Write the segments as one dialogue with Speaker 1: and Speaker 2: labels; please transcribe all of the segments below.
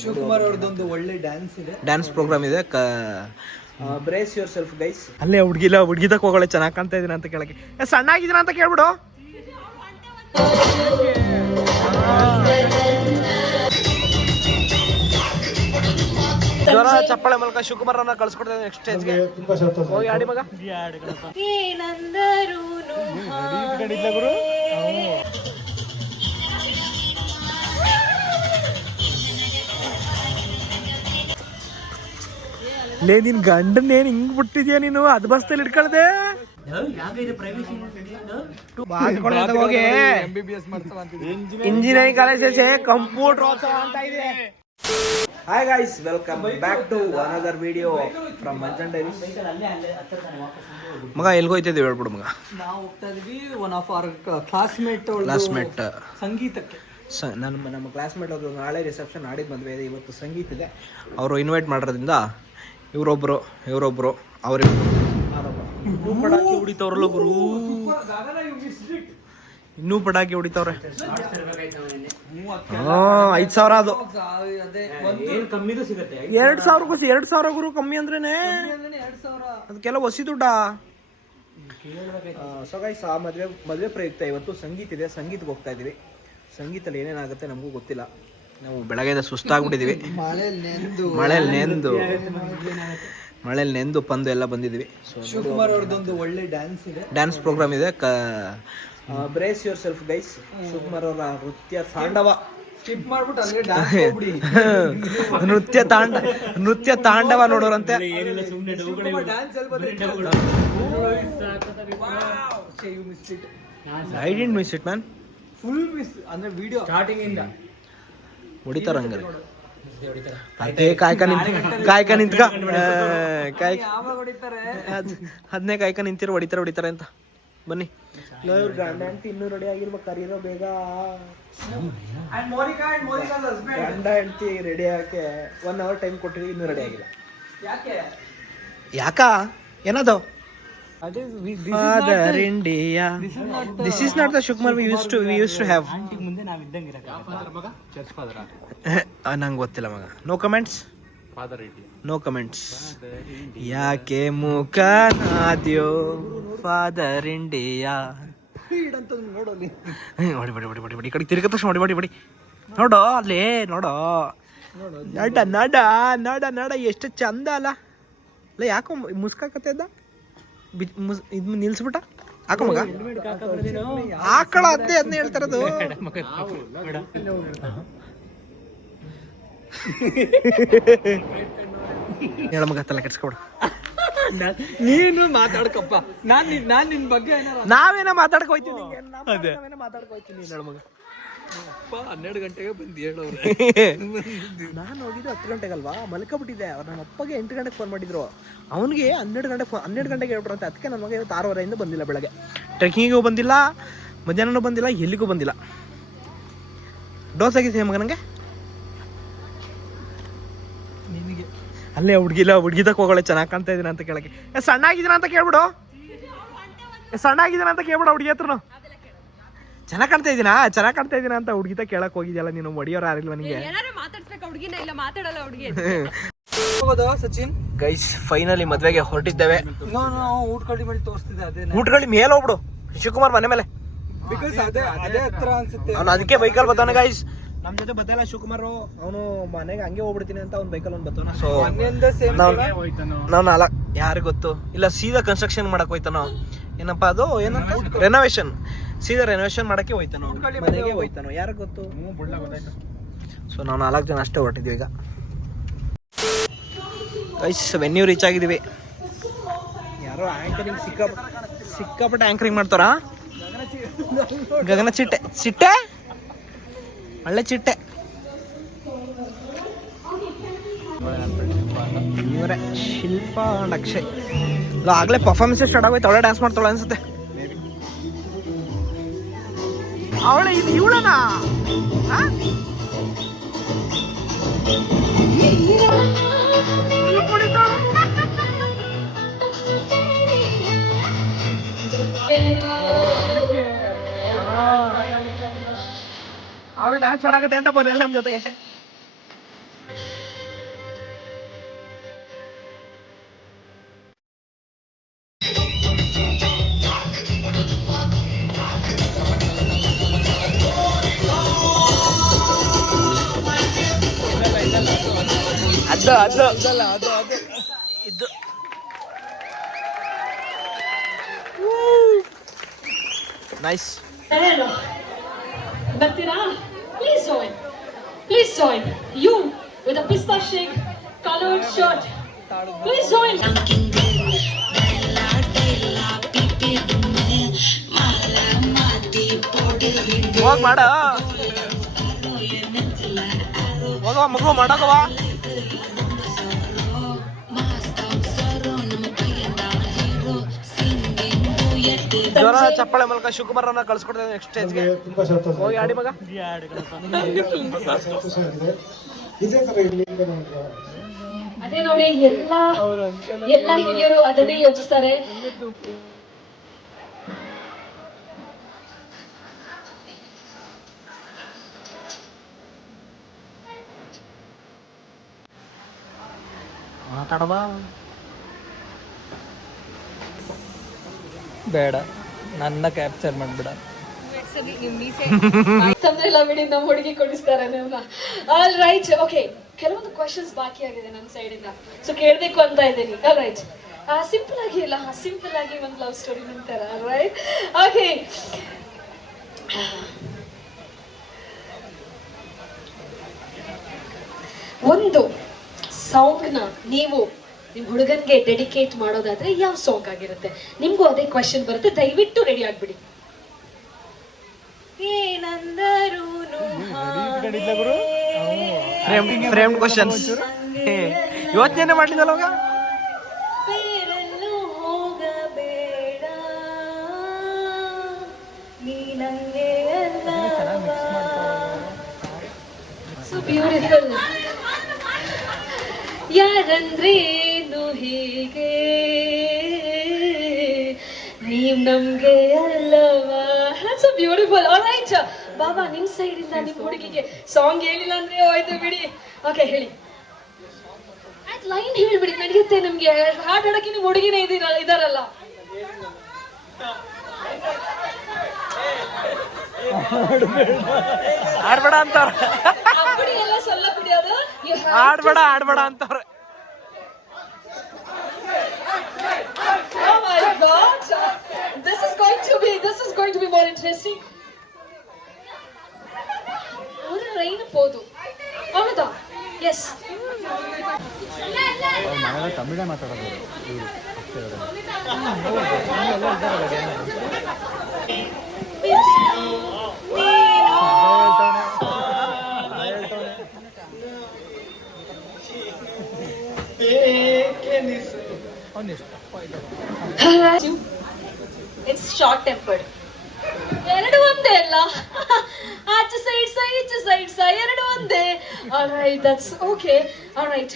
Speaker 1: ಶಿವಕುಮಾರ್ ಅವ್ರದ್ದೊಂದು ಒಳ್ಳೆ ಡ್ಯಾನ್ಸ್ ಇದೆ.
Speaker 2: ಡ್ಯಾನ್ಸ್ ಪ್ರೋಗ್ರಾಮ್ ಇದೆ. ಕ
Speaker 1: ಬ್ರೇಸ್ ಯುವರ್ ಸೆಲ್ಫ್ ಗೈಸ್
Speaker 2: ಅಲ್ಲೇ ಹುಡುಗಿಲ್ಲ ಹುಡುಗಿದಕ್ಕೆ ಹೋಗೋಳೆ ಚೆನ್ನಾಗಿ ಕಾಣ್ತಾ ಇದೀನಿ ಅಂತ ಕೇಳಕ್ಕೆ. ಏ, ಸಣ್ಣ ಆಗಿದ್ದೀನ ಅಂತ ಕೇಳ್ಬಿಡು. ಜ್ವರ ಚಪ್ಪಾಳೆ ಮೂಲಕ ಶಿವಕುಮಾರ್ ಅವ್ರನ್ನ ಕಳ್ಸ್ಕೊಡ್ತೇವೆ ನೆಕ್ಸ್ಟ್ ಸ್ಟೇಜ್ಗೆ ಹೋಗಿ ಆಡಿ ಮಗ. ಲೇ ನಿನ್ ಗಂಡನ್ ಏನ್ ಹಿಂಗ್ ಬಿಟ್ಟಿದ್ಯಾ ನೀನು? ಅದ್ ಬಸ್ತಲ್ಲಿ ಇಟ್ಕೊಳ್ದೆ. ಇಂಜಿನಿಯರಿಂಗ್ ಕಾಲೇಜ್ ಕಂಪ್ಯೂಟರ್ ಅಂತ ಇದೆ. Hi guys welcome back to another video from Manjan diaries ಮಗ ಎಲ್ಗೋ ಹೋಯ್ತಿದ್ದೀವಿ ಹೇಳ್ಬಿಡು ಮಗ.
Speaker 1: ನಾವು ಹೋಗ್ತಾ ಇದೀವಿ one of our classmate
Speaker 2: classmate
Speaker 1: ಸಂಗೀತಕ್ಕೆ.
Speaker 2: ಸ ನನ್ನ ನಮ್ಮ ಕ್ಲಾಸ್ಮೇಟ್ ಅವರು ನಾಳೆ ರಿಸೆಪ್ಷನ್ ಆಡಿದ್ದು ಮದುವೆ ಇದೆ. ಇವತ್ತು ಸಂಗೀತ ಇದೆ. ಅವರು ಇನ್ವೈಟ್ ಮಾಡೋದ್ರಿಂದ ಇವರೊಬ್ರು ಇವರೊಬ್ರು ಅವರಿಬ್ರು ಇನ್ನೂ ಪಟಾಕಿ ಹೊಡಿತವ್ರಲ್ಲ ಗುರು. ಇನ್ನೂ ಪಟಾಕಿ ಹೊಡಿತವ್ರೆ. ಹಾ ಐದ್ ಸಾವಿರ ಅದು.
Speaker 1: ಎರಡ್
Speaker 3: ಸಾವಿರ ಸಿಗುತ್ತೆ?
Speaker 2: ಎರಡ್ ಸಾವಿರಕ್ಕೂ ಎರಡ್ ಸಾವಿರ ಗುರು ಕಮ್ಮಿ ಅಂದ್ರೇನೆ. ಅದಕ್ಕೆಲ್ಲ ಹೊಸಿ ದುಡ್ಡ? ಸೊ ಗೈಸ್ ಆ ಮದುವೆ ಮದುವೆ ಪ್ರಯುಕ್ತ ಇವತ್ತು ಸಂಗೀತ ಇದೆ. ಸಂಗೀತಕ್ಕೆ ಹೋಗ್ತಾ ಇದೀವಿ. ಸಂಗೀತಲ್ಲಿ ಏನೇನಾಗುತ್ತೆ ನಮಗೂ ಗೊತ್ತಿಲ್ಲ. ನಾವು ಬೆಳಗ್ಗೆ ಸುಸ್ತಾಗ್ಬಿಟ್ಟಿದೀವಿ.
Speaker 1: ಮಳೆಯಲ್ಲಿ ನೆಂದು
Speaker 2: ಮಳೆಯಲ್ಲಿ ನೆಂದು ಪಂದು ಎಲ್ಲ ಬಂದಿದ್ವಿ.
Speaker 1: ಶಿವಕುಮಾರ್ ಅವ್ರದ್ದೊಂದು ಒಳ್ಳೆ ಡ್ಯಾನ್ಸ್ ಇದೆ.
Speaker 2: ಡ್ಯಾನ್ಸ್ ಪ್ರೋಗ್ರಾಮ್ ಇದೆ. ಕ brace yourself guys Shivakumar ಅವರ ನೃತ್ಯ ತಾಂಡವ.
Speaker 1: ಸ್ಕಿಪ್ ಮಾಡ್ಬಿಟ್ಟು ಅಲ್ಲಿಗೆ ಡ್ಯಾನ್ಸ್ ಹೋಗ್ಬಿಡಿ.
Speaker 2: ನೃತ್ಯ ತಾಂಡ ನೃತ್ಯ ತಾಂಡವ ನೋಡೋರಂತೆ.
Speaker 1: ಡ್ಯಾನ್ಸ್ ಎಲ್ಲಿ ಬಂದ್ರೆ you miss it
Speaker 2: I didn't miss it man
Speaker 1: full miss ಅಂದ್ರೆ ವಿಡಿಯೋ
Speaker 3: ಸ್ಟಾರ್ಟಿಂಗ್ ಇಂದ.
Speaker 2: ಹೊಡಿತಾರ ಹಂಗಾರೆ. ಅದೇ ಕಾಯ್ಕ ನಿಂತ ಕಾಯ್ಕ ನಿಂತ್ಕ. ಅದ್- ಅದ್ನೇ ಕಾಯ್ಕ ನಿಂತಿರೋ ಹೊಡಿತಾರೆ ಹೊಡಿತಾರೆ ಅಂತ. ಬನ್ನಿ. ಗಂಡ ಅಂತ ಇನ್ನೂ ರೆಡಿ ಆಗಿರ್ಬೇಕು ಇರೋ ಬೇಗ. ಗಂಡ ಹೆಂಡತಿ ರೆಡಿ ಆಕೆ ಒನ್ ಅವರ್ ಟೈಮ್ ಕೊಟ್ಟಿರಿ ಇನ್ನೂ ರೆಡಿ ಆಗಿಲ್ಲ.
Speaker 1: ಯಾಕೆ?
Speaker 2: ಯಾಕ? ಏನದು?
Speaker 1: ಅದೇ
Speaker 2: father India this is not the Shivakumar we used to we used to have
Speaker 3: ಮುಂದೆ ನಾವ್ ಚರ್ಚ್ ಫಾದರ್
Speaker 2: ನಂಗೆ ಗೊತ್ತಿಲ್ಲ ಮಗ. No
Speaker 3: comments father
Speaker 2: no comments ಯಾಕೆ ಮುಖ ನಾದ್ಯೋ? ಫಾದರ್ ಇಂಡಿಯಾ ಹೊಡಿ ಬಡಿ ಬಿಡಿ ಬಡಿ ಬಡಿ ಈ ಕಡೆ ತಿರ್ಗ ತಕ್ಷಣ ಹೊಡಿ ಬಡಿ ಬಡಿ ನೋಡೋ ಅಲ್ಲಿ ನೋಡೋ. ನಡ ನಡ ನಡ ನಡ ಎಷ್ಟು ಚಂದ ಅಲ್ಲ. ಅಲ್ಲ ಯಾಕೋ ಮುಸ್ಕಾಕತ್ತೆ ಅದ? ಬಿ ಮುಸ್ ಇದು ನಿಲ್ಸ್ಬಿಟ್ಟ? ಹಾಕೋ ಮಗ ಆಕಳ ಅದೇ ಅದನ್ನ ಹೇಳ್ತಾರದು. ಹೇಳ ಮಗ ತಲೆ ಕೆಡ್ಸ್ಕೊಡ
Speaker 1: ನೀನು ಮಾತಾಡ್ಕಪ್ಪ. ನಾನ್ ನಿನ್- ನಾನ್ ಬಗ್ಗೆ
Speaker 2: ನಾವೇನೋ ಮಾತಾಡ್ಕೋಯ್ತೀನಿ ನಾವೇನ ಮಾತಾಡ್ಕೊ ಹೋಯ್ತೀನಿ ಹೇಳ ಮಗ.
Speaker 1: ಅಪ್ಪ ಹನ್ನೆರಡು ಗಂಟೆಗೆ ಬಂದು ಹೇಳೋರು.
Speaker 2: ನಾನು ಹೋಗಿದ್ದು ಹತ್ತು ಗಂಟೆಗಲ್ವಾ? ಮಲ್ಕೊಬಿಟ್ಟಿದ್ದೆ. ಅವ್ರು ನಮ್ಮ ಅಪ್ಪಗೆ ಎಂಟು ಗಂಟೆಗೆ ಫೋನ್ ಮಾಡಿದ್ರು. ಅವನಿಗೆ ಹನ್ನೆರಡು ಗಂಟೆ ಫೋನ್ ಹನ್ನೆರಡು ಗಂಟೆಗೆ ಅಂತ. ಅದಕ್ಕೆ ನಮಗೆ ಮಗ ಇವತ್ತು ಆರೂವರೆಯಿಂದ ಬಂದಿಲ್ಲ ಬೆಳಗ್ಗೆ. ಟ್ರೆಕ್ಕಿಂಗಿಗೂ ಬಂದಿಲ್ಲ ಮಧ್ಯಾಹ್ನನೂ ಬಂದಿಲ್ಲ ಎಲ್ಲಿಗೂ ಬಂದಿಲ್ಲ. ಡೋಸ್ ಆಗಿದೆ ಮಗ ನನಗೆ
Speaker 1: ನಿನಗೆ.
Speaker 2: ಅಲ್ಲೇ ಹುಡ್ಗಿಲ್ಲ ಹುಡುಗಿದಕ್ಕೆ ಹೋಗೋಳೆ ಚೆನ್ನಾಗಿ ಕಾಣ್ತಾ ಇದ್ದೀನಿ ಅಂತ ಕೇಳಕ್ಕೆ. ಸಣ್ಣ ಆಗಿದ್ದೀನ ಅಂತ ಕೇಳ್ಬಿಡು. ಸಣ್ಣ ಆಗಿದ್ದೀನ ಅಂತ ಕೇಳ್ಬಿಡು ಹುಡುಗಿ ಹತ್ರನು. ಚೆನ್ನಾಗಿ ಕಾಣ್ತಾ ಇದೀನಾ? ಚೆನ್ನಾಗಿ ಕಾಣ್ತಾ ಇದೀನಾ ಅಂತ ಹುಡುಗಿತ ಕೇಳಕ್ ಹೋಗಿದ್ಯಲ್ಲ ನೀನು? ಹೊಡಿಯೋರು ಯಾರಿಲ್ವ ನಿಂಗೆ?
Speaker 4: ಏನಾರು ಮಾತಾಡ್ಸ್ಬೇಕು ಹುಡುಗಿನ ಇಲ್ಲ ಮಾತಾಡಲ್ಲ ಹುಡುಗಿ.
Speaker 1: ಹೋಗೋದು ಸಚಿನ್?
Speaker 2: ಗೈಸ್ ಫೈನಲಿ ಮದ್ವೆಗೆ ಹೊರಟಿದ್ದೇವೆ.
Speaker 1: ಇನ್ನೂ ನಾವು ಊಟ ಕಡಿ ಮೇಲೆ ತೋರಿಸ್ತಿದ್ದೆ ಅದೇ
Speaker 2: ಊಟಗಳು ಮೇಲೆ ಹೋಗ್ಬಿಡು. ಶಿವಕುಮಾರ್ ಮನೆ ಮೇಲೆ.
Speaker 1: ಬಿಕಾಸ್ ಅದೇ ಅದೇ ಹತ್ರ ಅನ್ಸುತ್ತೆ.
Speaker 2: ಅವ್ನು ಅದಕ್ಕೆ ಬೈಕಲ್ಲಿ ಬರ್ತಾನೆ ಗೈಸ್ ನಮ್ ಜೊತೆ ಬತ್ತಲ್ಲ ಶಿವಕುಮಾರ್. ಅವನು ಮನೆಗೆ ಹಂಗೆ ಹೋಗ್ಬಿಡ್ತೀನಿ ಅಂತ ಅವ್ನು ಬೈಕಲ್ ಒಂದು ಬರ್ತಾನ ಸೊ
Speaker 1: ಮೊನ್ನೆಯಿಂದ ಸೇಮ್
Speaker 2: ನಾವು ನಾಲ್ಕು ಯಾರಿಗೆ ಗೊತ್ತು? ಇಲ್ಲ ಸೀದಾ ಕನ್ಸ್ಟ್ರಕ್ಷನ್ ಮಾಡಕ್ ಹೋಯ್ತಾನೋ? ಏನಪ್ಪಾ ಅದು? ಏನಂತ? ರೆನೋವೇಷನ್ ಸೀದಾ ರೆನೋವೇಷನ್ ಮಾಡಕ್ಕೆ ಹೋಯ್ತಾನೋ? ಮನೆಗೆ ಹೋಯ್ತಾನೋ? ಯಾರು ಗೊತ್ತು? ಸೊ ನಾವು ನಾಲ್ಕು ಜನ ಅಷ್ಟೇ ಹೊರಟಿದ್ವಿ ಈಗ. ಐಸ್ ವೆನ್ಯೂ ರೀಚ್ ಆಗಿದ್ದೀವಿ. ಯಾರೋ ಆ್ಯಂಕರಿಂಗ್ ಸಿಕ್ಕ ಸಿಕ್ಕಾಪಟ್ಟೆ ಆಂಕರಿಂಗ್ ಮಾಡ್ತಾರಾ? ಗಗನ ಚಿಟ್ಟೆ. ಚಿಟ್ಟೆ? ಒಳ್ಳೆ ಚಿಟ್ಟೆ. ಇವರೇ ಶಿಲ್ಪ ಅಂಡ್ ಅಕ್ಷಯ್. ಆಗಲೇ ಆಗ್ಲೇ ಪರ್ಫಾರ್ಮೆನ್ಸ್ ಸ್ಟಾರ್ಟ್ ಆಗೋಯ್ತು. ಅವಳೆ ಡ್ಯಾನ್ಸ್ ಮಾಡ್ತಾಳೆ ಅನ್ಸುತ್ತೆ. ಅವಳೆ ಇದು ಇವಳನಾ ಅವಳು ಡ್ಯಾನ್ಸ್ ಆಡಾಕತ್ತೆ ಅಂತ ಬಂದಿಲ್ಲ ನಮ್ಮ ಜೊತೆ ಅದು ಅದು ಅದಲ್ಲ ಅದು ಅದು ಇದು ನೈಸ್
Speaker 5: Hello. ಬರ್ತೀರಾ please join please join you with a pista shake coloured shirt please join
Speaker 2: ಹೋಗ್ ಮಾಡ ಹೋಗವ ಮಗು ಮಾಡಕವ ಜ್ವರ ಚಪ್ಪಳೆ ಮೂಲಕ ಶಿವಕುಮಾರನ್ನ ಕಳ್ಸ್ಕೊಡ್ತೇವೆ ನೆಕ್ಸ್ಟ್ ಸ್ಟೇಜ್ಗೆ
Speaker 6: ತುಂಬಾ ಸಂತೋಷ
Speaker 2: ಹೋಗಿ ಆಡಿ ಮಗ.
Speaker 5: ಅದೇ ನೋಡಿ ಎಲ್ಲಾ ಎಲ್ಲಾ ಹಿರಿಯರು ಅದನ್ನೇ ಯೋಚಿಸ್ತಾರೆ.
Speaker 2: ಮಾತಾಡವ?
Speaker 1: ಬೇಡ. ನನ್ನ ಕ್ಯಾಪ್ಚರ್ ಮಾಡ್ಬಿಡ.
Speaker 5: ತೊಂದ್ರೆ ಇಲ್ಲ ಬಿಡಿ, ನಮ್ಮ ಹುಡುಗಿ ಕೊಡಿಸ್ತಾರೆ ಆಲ್ ರೈಟ್ ಓಕೆ ಕೆಲವೊಂದು ಕ್ವಶನ್ಸ್ ಬಾಕಿ ಆಗಿದೆ ನನ್ನ ಸೈಡ್ ಇಂದ. ಸೊ ಕೇಳಬೇಕು ಅಂತ ಇದ್ದೀನಿ. ಆಲ್ ರೈಟ್ ಸಿಂಪಲ್ ಆಗಿ ಇಲ್ಲ ಸಿಂಪಲ್ ಆಗಿ ಒಂದು ಲವ್ ಸ್ಟೋರಿ ನಿಂತಾರ ರೈಟ್ ಓಕೆ ಒಂದು ಸಾಂಗ್ನ ನೀವು ನಿಮ್ಮ ಹುಡುಗನ್ಗೆ ಡೆಡಿಕೇಟ್ ಮಾಡೋದಾದ್ರೆ ಯಾವ ಸಾಂಗ್ ಆಗಿರುತ್ತೆ? ನಿಮ್ಗೂ ಅದೇ ಕ್ವಶನ್ ಬರುತ್ತೆ ದಯವಿಟ್ಟು ರೆಡಿ ಆಗ್ಬಿಡಿ.
Speaker 2: ಯೋಚನೆ ಮಾಡ್ಲಿದ್ದಲ್ಲ ಅವಾಗ?
Speaker 5: ಹೀಗೆ ನೀವ್ ನಮ್ಗೆ ಅಲ್ಲವಾ? ಸೊ ಬ್ಯೂಟಿಫುಲ್ ಆಲ್ರೈಟ್ ಬಾಬಾ ನಿಮ್ ಸೈಡ್ ಇಂದ ನಿಮ್ ಹುಡುಗಿಗೆ ಸಾಂಗ್ ಹೇಳಿಲ್ಲ ಅಂದ್ರೆ ಹೋಯ್ತು ಬಿಡಿ. ಓಕೆ ಹೇಳಿ. ಲೈನ್ ಹೇಳ್ಬಿಡಿ ನಡೆಯುತ್ತೆ ನಿಮ್ಗೆ. ಹಾಡ್ ಹಾಡಕ್ಕೆ ನಿಮ್ ಹುಡುಗಿನೇ ಇದೀರ ಇದಾರಲ್ಲ.
Speaker 2: ಆಡ್ಬೇಡ ಅಂತಾರ ಆಡ್ಬೇಡ ಆಡ್ಬೇಡ ಅಂತಾರ
Speaker 5: interesting? One rain podu. Amada. Yes. La la la. Mahala
Speaker 3: Tamil ma
Speaker 5: thara. It's short tempered. ಒಂದೇ ಅಲ್ಲ ಆಚೆ ಸೈಡ್ ಸಹ ಈಚೆ ಸೈಡ್ ಸಹ ಎರಡು ಒಂದೇ alright that's okay alright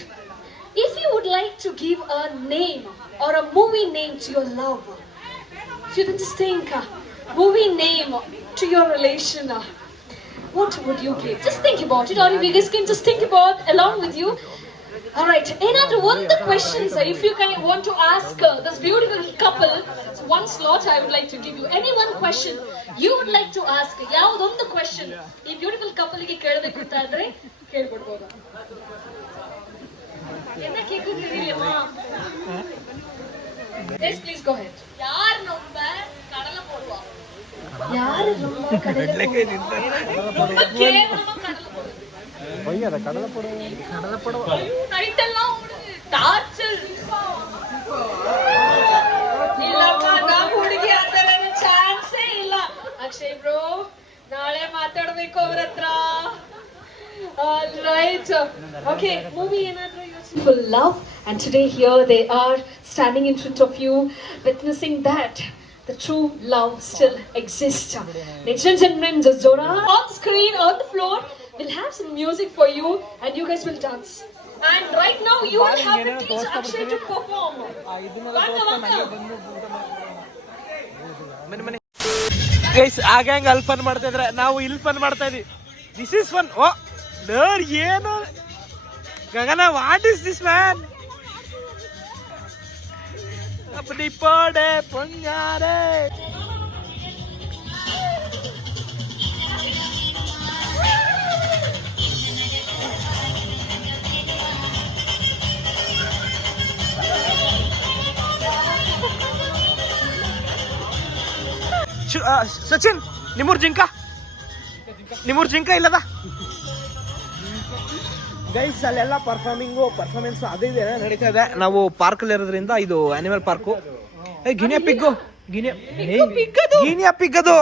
Speaker 5: if you would like to give a name or a movie name to your love you can just think uh, movie name to your relation uh, what would you give just think about it or if you guys can just think about along with you all right ಏನಾದ್ರೂ ಒಂದು questions uh, if you can want to ask uh, this beautiful couple so one slot i would like to give you any one question you would like to ask ಯಾವುದೊಂದು question ಈ beautiful couple ಗೆ ಕೇಳಬೇಕು ಅಂತ ಅಂದ್ರೆ ಕೇಳ್ಕೊಡ್ಬೋದು என்ன கேக்குறீங்க Yes, please go ahead. யார் ரொம்ப கடலை போடுவா யாரு ரொம்ப கடலை ரொம்ப கேவலமா கடலை போடுவா நைட் எல்லாம் ஓடுது டார்ச்சர் ಇಲ್ಲಪ್ಪ ನಮ್ ಹುಡುಗಿ ಆತರ ಚಾನ್ಸೇ ಇಲ್ಲ ಅಕ್ಷಯ್ ಬ್ರೋ ನಾಳೆ ಮಾತಾಡ್ಬೇಕು ಅವ್ರ ಹತ್ರ ರೈಟ್ ಓಕೆ ಮೂವಿ ಏನಾದ್ರೂ full love and today here they are standing in front of you witnessing that the true love still exists ladies and gentlemen just Zora on screen on the floor We'll have some music for you and you guys will dance. And right now you will have to teach Akshay to perform.
Speaker 2: Guys ಆಗಂಗ್ ಅಲ್ಲಿ fun ಮಾಡ್ತಾ ಇದ್ರೆ ನಾವು ಇಲ್ಲಿ fun ಮಾಡ್ತಾ ಇದೀವಿ this is fun ಓ ಲರ್ ಏನು Gagana what is this man ಅಪ್ಪ ಡಿಪ್ಪಾಡೆ ಪಂಗಾರೆ ಶು- ಸಚಿನ್ ನಿಮ್ಮೂರ್ ಜಿಂಕ? ನಿಮ್ಮೂರ್ ಜಿಂಕ ಇಲ್ಲದ? ಗೈಸ್ ಅಲ್ಲೆಲ್ಲ ಪರ್ಫಾರ್ಮಿಂಗು ಪರ್ಫಾರ್ಮೆನ್ಸ್ ಅದು ಇದೆ ನಡೀತಾ ಇದೆ. ನಾವು ಪಾರ್ಕ್ ಇರೋದ್ರಿಂದ ಇದು ಅನಿಮಲ್ ಪಾರ್ಕು ಏ ಗಿನಿಯ ಪಿಗ್ಗು ಗಿನಿಯ ಗಿನಿಯ ಪಿಗ್ಗದು.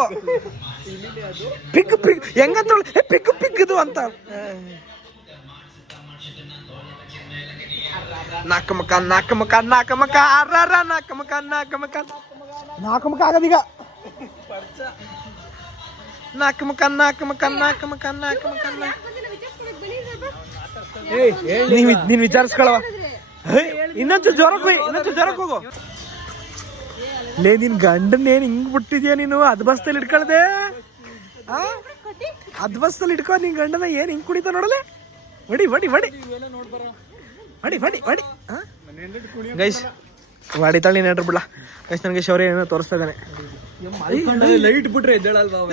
Speaker 2: ಪಿಗ್ ಪಿಗ್ ಹೆಂಗಂತ ಪಿಗ್ ಪಿಗ್ಗದು ಅಂತ. ನಾಲ್ಕು ಮಕ ನಾಲ್ಕು ಮಕ ನಾಲ್ಕು ಮಕ ಅರ್ರ ನಾಲ್ಕು ಮಕ ನಾಲ್ಕು ಮಕ ನಾಲ್ಕು ಮಕ ಆಗದೀಗ. ನಾಲ್ಕು ಮಕ ನಾಲ್ಕು ಮಕ ನಾಲ್ಕು ಮಕ ನಾಲ್ಕು ನಾಲ್ಕು ನೀವ್ ನೀನ್ ವಿಚಾರಿಸ್ಕೊಳವ. ಇನ್ನೊಂಚು ಜ್ವರಕ್ಕೆ ಹೋಗಿ ಇನ್ನೊಂಚು ಜ್ವರಕ್ಕೆ ಹೋಗು. ಲೇ ನಿನ್ ಗಂಡನ್ ಏನ್ ಹಿಂಗ್ ಬಿಟ್ಟಿದ್ಯಾ ನೀನು? ಅದ್ ಬಸ್ತಲ್ಲಿ ಇಟ್ಕೊಳ್ದೆ? ಆ? ಅದ್ ಬಸ್ತಲ್ಲಿ ಇಟ್ಕೋ ನಿನ್ ಗಂಡನ ಏನ್ ಹಿಂಗ್ ಕುಡಿತ ನೋಡಲೆ? ಬಡಿ ಬಡಿ ಬಡಿ ಬಡಿ ಬಡಿ ಬಡಿ ಗೈಸ್ ಹೊಡಿತಾಳೆ ಹೇಳ್ರಿ ಬಿಡ ಗೈಸ್ ನನಗೆ ಶೌರ್ಯ ಏನೋ ತೋರಿಸ್ತಾ ಇದ್ದಾನೆ
Speaker 1: ಲೈಟ್ ಬಿಟ್ರೆ ಎದ್ದೇಳಲ್ವಾ ಅವ?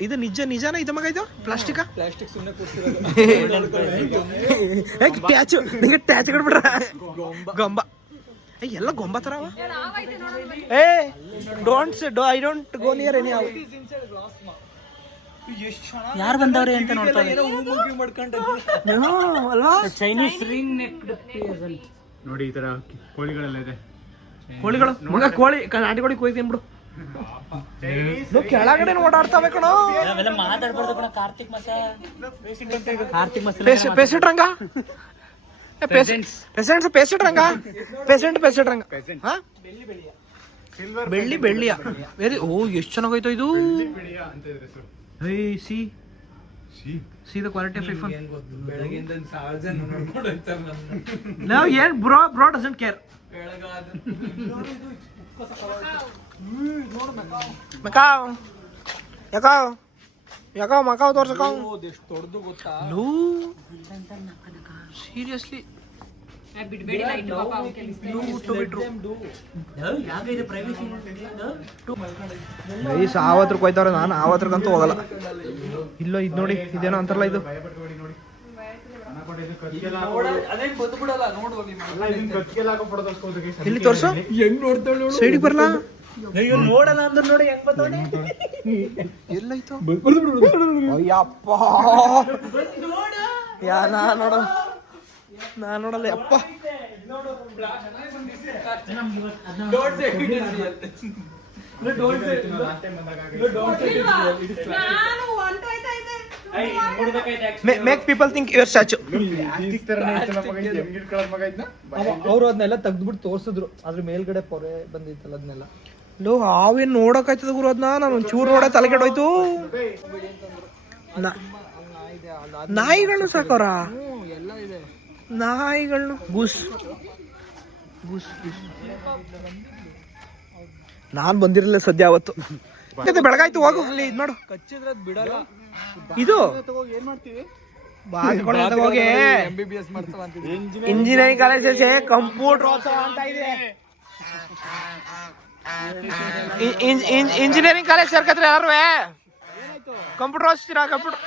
Speaker 2: ಇದು ನಿಜ ನಿಜಾನ ಇದು ಮಗ ಇದು? ಪ್ಲಾಸ್ಟಿಕ್?
Speaker 1: ಪ್ಲಾಸ್ಟಿಕ್ ಸುಮ್ಮನೆ ಕೂರ್ಸಿರೋದು.
Speaker 2: ಟ್ಯಾಚು ನಿಂಗೆ ಟ್ಯಾಚ್ ಕೊಡ್ಬಿಡ್ರ ಗೊಂಬ. ಏ, ಎಲ್ಲ ಗೊಂಬ ತರ ಅವ. ಏ don't do I don't go near any ಅವ್
Speaker 3: ಯಾರು ಬಂದವ್ರೆ ಅಂತ ನೋಡ್ತಾ
Speaker 1: ಮಾಡ್ಕೊಂಡು
Speaker 2: ಅಲ್ವಾ?
Speaker 3: ಚೈನೀಸ್ ರಿಂಗ್ ನೆಕ್ ನೋಡಿ ಈ ತರ ಕೋಳಿಗಳೆಲ್ಲ ಇದೆ.
Speaker 2: ಕೋಳಿಗಳು? ಮಗ ಕೋಳಿ ಕ- ನಾಟಿ ಕೋಳಿ ಕೊಯ್ತೀನಿ ಬಿಡು ಕೆಳಗಡೆ ಓಡಾಡ್ತಾವೆ ಕಣೋ.
Speaker 3: ಮಾತಾಡ್ಬಾರ್ದು ಕಣ ಕಾರ್ತಿಕ್ ಮಸ. ಕಾರ್ತಿಕ್ ಮಸ
Speaker 2: ಪೇಸೆಂಟ್ ರಂಗ? ಪೇಸೆಂಟ್ಸ್ ಪೇಸೆಂಟ್ ರಂಗ? ಪೇಸೆಂಟ್ ಪೇಸೆಂಟ್ ರಂಗ. ಹಾ? ಬೆಳ್ಳಿ ಬೆಳ್ಳಿಯ. ವೆರಿ ಓ ಎಷ್ಟು ಚೆನ್ನಾಗೋಯ್ತು ಇದು. See. See the quality of iPhone
Speaker 1: ಬೆಳಗಿಂದ ಸಾವಿರ ಜನ ನೋಡ್ಕೊಂಡು ಹೋಗ್ತಾರೆ ನನ್ನ
Speaker 2: ನಾವು ಏನ್ ಬ್ರೋ ಬ್ರೋ ಡಸಂಟ್ ಕೇರ್
Speaker 1: ಬೆಳಗಾದ
Speaker 4: ಬಿಡ್ಬೇಡಿ ಲೈಟ್ ಪಾಪ
Speaker 2: ಗೈಸ್ ಆವತ್ರ ಕೊಯ್ತಾರ ನಾನು ಆವತ್ರಕ್ಕಂತೂ ಹೋಗಲ್ಲ. ಇಲ್ಲೋ ಇದು ನೋಡಿ ಇದೇನೋ ಅಂತಾರಲ್ಲ ಇದು. ಇಲ್ಲಿ ತೋರ್ಸು?
Speaker 1: ಹೆಂಗ್ ನೋಡ್ತಾಳು
Speaker 2: ಸೈಡಿಗೆ ಬರಲ್ಲ
Speaker 3: ನೋಡಲ್ಲ ಅಂದ್ರೆ ನೋಡಿ ಹೆಂಗ್
Speaker 2: ಎಲ್ಲೈತು ಅಯ್ಯಪ್ಪ. ಯಾ ನಾ ನೋಡ ನಾ ನೋಡಲ್ಲ ಅಪ್ಪ make people think your statue
Speaker 1: ಅವ್ರು ಅದನ್ನೆಲ್ಲ ತೆಗ್ದ್ಬಿಟ್ಟು ತೋರ್ಸಿದ್ರು. ಅದ್ರ ಮೇಲ್ಗಡೆ ಪೊರೆ ಬಂದಿತ್ತಲ್ಲ ಅದನ್ನೆಲ್ಲ.
Speaker 2: ಲೋ ಹಾವೇನ್ ನೋಡಕ್ಕಾಯ್ತದ ಗುರು ಅದನ್ನ ನಾನು ಒಂಚೂರು ನೋಡ ತಲೆ ಕೆಡೋಯ್ತು. ನಾಯಿಗಳು ಸಾಕೋರಾ? ಸಾಕವ್ರ
Speaker 1: ಎಲ್ಲ ಇದೆ.
Speaker 2: ನಾಯಿಗಳನ್ನ ಗೂಸ್. ಗೂಸ್ ನಾನ್ ಬಂದಿರಲಿಲ್ಲ ಸದ್ಯ ಅವತ್ತು. ಮತ್ತೆ ಬೆಳಗಾಯ್ತು ಹೋಗು. ಅಲ್ಲಿ ಇದು
Speaker 1: ಕಚ್ಚಿದ್ರೆ ಬಿಡಲ್ಲ
Speaker 2: ಇದು?
Speaker 1: ಏನು ಮಾಡ್ತೀವಿ
Speaker 2: ಹೋಗಿ.
Speaker 1: ಎಂಬಿಬಿಎಸ್
Speaker 2: ಇಂಜಿನಿಯರಿಂಗ್ ಕಾಲೇಜಸ್ ಕಂಪ್ಯೂಟರ್ ಅಂತ ಇದೆ. ಇಂಜಿನಿಯರಿಂಗ್ ಕಾಲೇಜ್ ಸೇರ್ಕತ್ರೆ ಯಾರು ಕಂಪ್ಯೂಟರ್ ಓದಿಸ್ತೀರಾ? ಕಂಪ್ಯೂಟರ್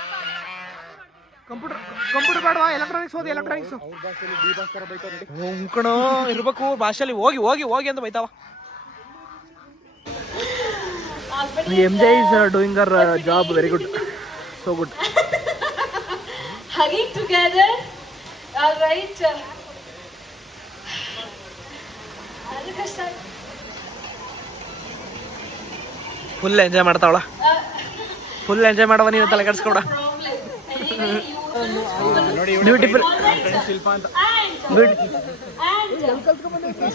Speaker 2: ಕಂಪ್ಯೂಟರ್ ಕಂಪ್ಯೂಟರ್ ಬೇಡವಾ? ಎಲೆಕ್ಟ್ರಾನಿಕ್ಸ್ ಓದಿ ಎಲೆಕ್ಟ್ರಾನಿಕ್ಸ್ ಕಣೋ ಇರ್ಬೇಕು ಭಾಷೆಯಲ್ಲಿ. ಹೋಗಿ ಹೋಗಿ ಹೋಗಿ ಅಂತ ಬೈತಾವ. M J is doing our job very good so good
Speaker 5: hugging together all right.
Speaker 2: Full enjoy ಮಾಡ್ತಾವಳ. Full enjoy ಮಾಡವ ನೀನು ತಲೆ ಕೆಡ್ಸ್ಕೊಬೇಡ
Speaker 5: problem. Anyway, you-
Speaker 2: beautiful
Speaker 5: All right. And-
Speaker 2: good
Speaker 5: and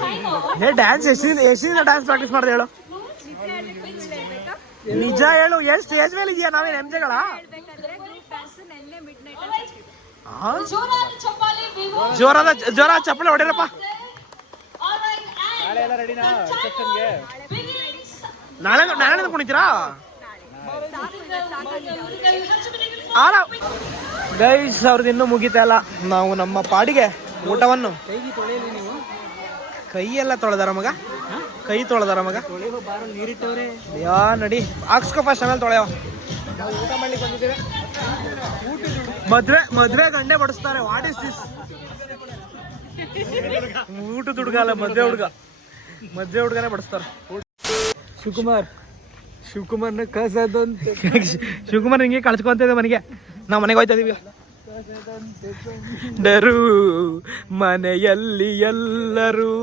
Speaker 5: China.
Speaker 2: ಹೇ ಡ್ಯಾನ್ಸ್ ಎಷ್ಟು ಎಷ್ಟು ದಿನ ಡ್ಯಾನ್ಸ್ ಪ್ರಾಕ್ಟೀಸ್ ಮಾಡಿದೆ ಹೇಳು ನಿಜ ಹೇಳು ಎಷ್ಟು ಸ್ಟೇಜ್ ಮೇಲೆ ಇದೆಯಾ ನಾವೇನು ಎಂ ಜೆಗಳ
Speaker 5: ಜೋರಾದ ಚಪ್ಪಾಳೆ ನೀವು.
Speaker 2: ಜೋರಾದ ಜೋರಾದ ಚಪ್ಪಲಿ ಹೊಡಿರಪ್ಪ
Speaker 5: All right. And China begins.
Speaker 2: ನಾಳೆ ನಾಳೆ ಕುಣಿತೀರಾ ಆಲ ಗೈಸ್ ಅವ್ರದ್ದು ಇನ್ನೂ ಮುಗಿತಾ ಇಲ್ಲ. ನಾವು ನಮ್ಮ ಪಾಡಿಗೆ ಊಟವನ್ನು. ಕೈ ಎಲ್ಲ ತೊಳೆದಾರ ಮಗ? ಕೈ ತೊಳೆದಾರ ಮಗ? ಯಾ, ನಡಿ. ಹಾಕ್ಸ್ಕೊ ಫಸ್ಟ್ ಆಮೇಲೆ ತೊಳೆಯೋ. ಮದ್ವೆ ಮದ್ವೆ ಗಂಡೆ ಬಡಿಸ್ತಾರೆ. ವಾಟ್ ಇಸ್ ದಿಸ್ ಊಟದ ಹುಡುಗ ಅಲ್ಲ, ಮದ್ವೆ ಹುಡುಗ. ಮದ್ವೆ ಹುಡುಗನೇ ಬಡಿಸ್ತಾರೆ.
Speaker 1: ಶಿವಕುಮಾರ್. ಶಿವಕುಮಾರ್ನ ಕಸದಂತೆ.
Speaker 2: ಶಿವಕುಮಾರ್ ಹಿಂಗೆ ಕಳ್ಸ್ಕೊಂತ ಮನೆಗೆ. ನಾವು ಮನೆಗೆ ಹೋಯ್ತಾ ಇದೀವಿ. ಡರು ಮನೆಯಲ್ಲಿ ಎಲ್ಲರೂ